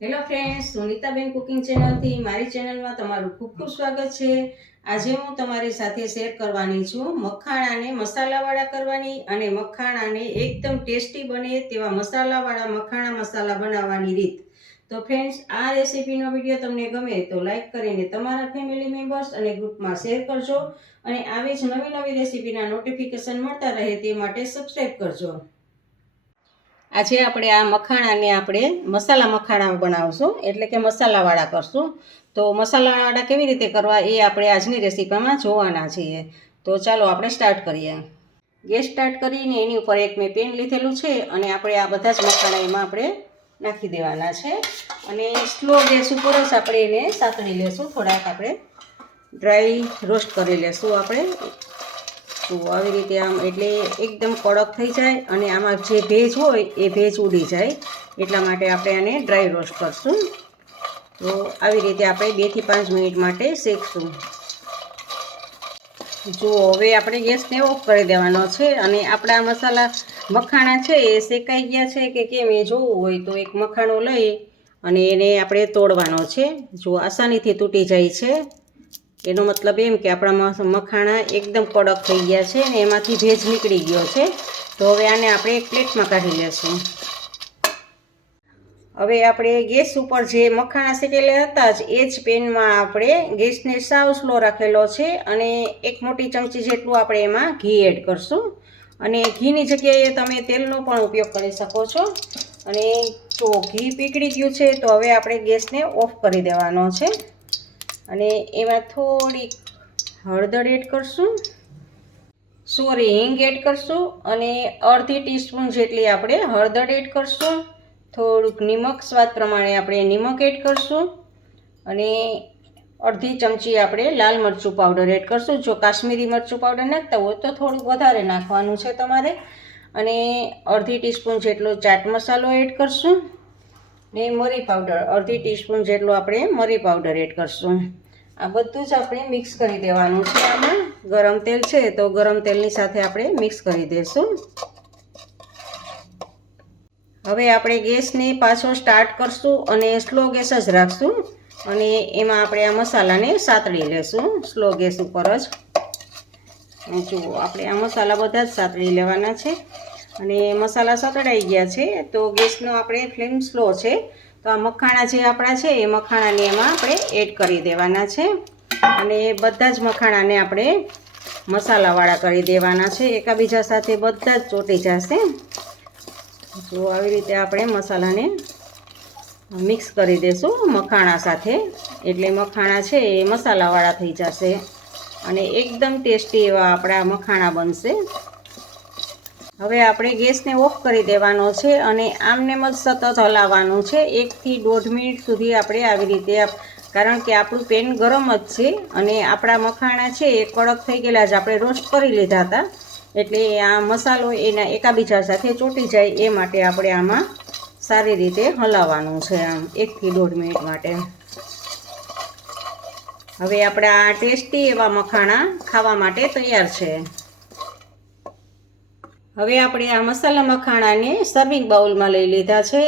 Hello friends સુનિતાબેન cooking ચેનલથી મારી ચેનલમાં તમારું ખૂબ ખૂબ સ્વાગત છે. આજે હું તમારી સાથે શેર કરવાની છું મખાણાને મસાલાવાળા કરવાની અને મખાણાને એકદમ ટેસ્ટી બને તેવા મસાલાવાળા મખાણા મસાલા બનાવવાની રીત. તો ફ્રેન્ડ્સ આ રેસીપીનો વીડિયો તમને ગમે તો લાઈક કરીને તમારા ફેમિલી મેમ્બર્સ અને ગ્રુપમાં શેર કરજો અને આવી જ નવી નવી રેસીપીના નોટિફિકેશન મળતા રહે તે માટે સબસ્ક્રાઈબ કરજો. આજે આપણે આ મખાણાને આપણે મસાલા મખાણા બનાવશું. એટલે કે મસાલાવાળા કરશું. તો મસાલાવાળા કેવી રીતે કરવા એ આપણે આજની રેસીપીમાં જોવાના છીએ. તો ચાલો આપણે સ્ટાર્ટ કરીએ. ગેસ સ્ટાર્ટ કરીને એની ઉપર એક મેં પેન લીધેલું છે અને આપણે આ બધા જ મખાણા એમાં આપણે નાખી દેવાના છે. અને સ્લો ગેસ ઉપર જ આપણે એને સાતળી લેશું. થોડાક આપણે ડ્રાય રોસ્ટ કરી લેશું આપણે. તો આવી રીતે આમ એટલે એકદમ કડક થઈ જાય અને આમાં જે ભેજ હોય એ ભેજ ઉડી જાય. એટલા માટે આપણે આને ડ્રાય રોસ્ટ કરશું. તો આવી રીતે આપણે બેથી પાંચ મિનિટ માટે શેકશું. જો હવે આપણે ગેસને ઓફ કરી દેવાનો છે અને આપણા મસાલા મખાણા છે એ શેકાઈ ગયા છે કે કેમ એ જોવું હોય તો એક મખાણો લઈ અને એને આપણે તોડવાનો છે. જો આસાનીથી તૂટી જાય છે. એનો મતલબ એમ કે આપણા મખાણા એકદમ કડક થઈ ગયા છે અને એમાંથી ભેજ નીકળી ગયો છે. તો હવે આને આપણે એક પ્લેટમાં કાઢી લેશું. હવે આપણે ગેસ ઉપર જે મખાણા શેકેલા હતા જ, એ જ પેનમાં આપણે ગેસને સાવ સ્લો રાખેલો છે અને એક મોટી ચમચી જેટલું આપણે એમાં ઘી એડ કરશું. અને ઘીની જગ્યાએ તમે તેલનો પણ ઉપયોગ કરી શકો છો. અને જો ઘી પીકળી ગયું છે તો હવે આપણે ગેસને ઓફ કરી દેવાનો છે. અને એમાં થોડીક હળદર એડ કરશું, સોરી, હિંગ એડ કરશું અને અડધી ટીસ્પૂન જેટલી આપણે હળદર એડ કરશું. થોડુંક નિમક, સ્વાદ પ્રમાણે આપણે નિમક એડ કરશું અને અડધી ચમચી આપણે લાલ મરચું પાવડર એડ કરશું. જો કાશ્મીરી મરચું પાવડર નાખતા હોય તો થોડુંક વધારે નાખવાનું છે તમારે. અને અડધી ટીસ્પૂન જેટલો ચાટ મસાલો એડ કરશું. ને મરી પાવડર અડધી ટીસ્પૂન જેટલો આપણે મરી પાવડર એડ કરશું. આ બધું જ આપણે મિક્સ કરી દેવાનું છે આમાં. ગરમ તેલ છે તો ગરમ તેલની સાથે આપણે મિક્સ કરી દઈશું હવે આપણે ગેસને પાછો સ્ટાર્ટ કરશું અને સ્લો ગેસ જ રાખશું અને એમાં આપણે આ મસાલાને સાતળી લેશું સ્લો ગેસ ઉપર જ. જુઓ, આપણે આ મસાલા બધા જ સાતળી લેવાના છે. અને મસાલા સતડાઈ ગયા છે. તો ગેસનો આપણે ફ્લેમ સ્લો છે. તો આ મખાણા જે આપણા છે, એ મખાણાને એમાં આપણે એડ કરી દેવાના છે. અને બધા જ મખાણાને આપણે મસાલાવાળા કરી દેવાના છે. એકાબીજા સાથે બધા જ ચોટી જશે. જો આવી રીતે આપણે મસાલાને મિક્સ કરી દઈશું મખાણા સાથે. એટલે મખાણા છે એ મસાલાવાળા થઈ જશે. અને એકદમ ટેસ્ટી એવા આપણા મખાણા બનશે. હવે આપણે ગેસને ઓફ કરી દેવાનો છે અને આમનેમ જ સતત હલાવવાનું છે. એકથી દોઢ મિનિટ સુધી આપણે આવી રીતે કારણ કે આપણું પેન ગરમ જ છે અને આપણા મખાણા છે એ કડક થઈ ગયેલા જ આપણે રોસ્ટ કરી લીધા હતા. એટલે આ મસાલો એના એકાબીજા સાથે ચોંટી જાય એ માટે આપણે આમાં સારી રીતે હલાવવાનું છે આમ એકથી દોઢ મિનિટ માટે. હવે આપણા ટેસ્ટી એવા મખાણા ખાવા માટે તૈયાર છે. હવે આપણે આ મસાલા મખાણાને સર્વિંગ બાઉલમાં લઈ લીધા છે.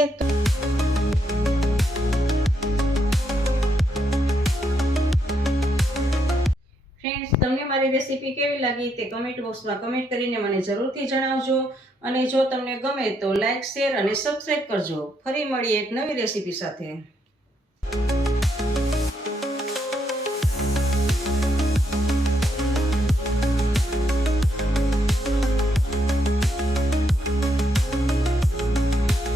ફ્રેન્ડ્સ તમને મારી રેસીપી કેવી લાગી તે કમેન્ટ બોક્સમાં કમેન્ટ કરીને મને જરૂરથી જણાવજો. અને જો તમને ગમે તો લાઇક શેર અને સબસ્ક્રાઈબ કરજો. ફરી મળીએ એક નવી રેસીપી સાથે.